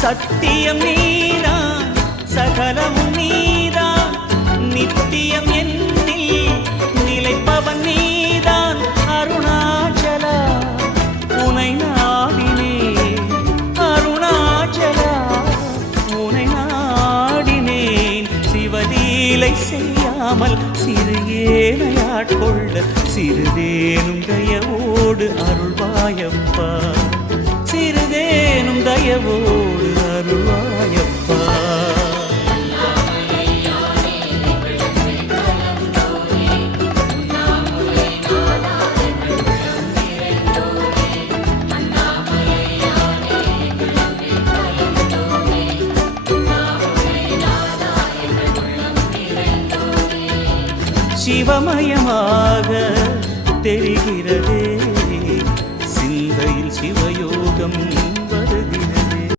சத்தியம் நீதான் சகலமும் நீதான் நித்தியம் என்னில் நிலைப்பவன் நீதான் அருணாச்சலா உனை நாடினே அருணாச்சலா உனை நாடினேன் சிவலீலை செய்யாமல் சிறு ஏனையாட்கொள்ள சிறிதேனும் தயவோடு அருள்வாயப்பா சிறிதேனும் தயவோடு அருள்வாயப்பா சிவமயமாக தெரிகிறதே சிந்தையில் சிவயோகம்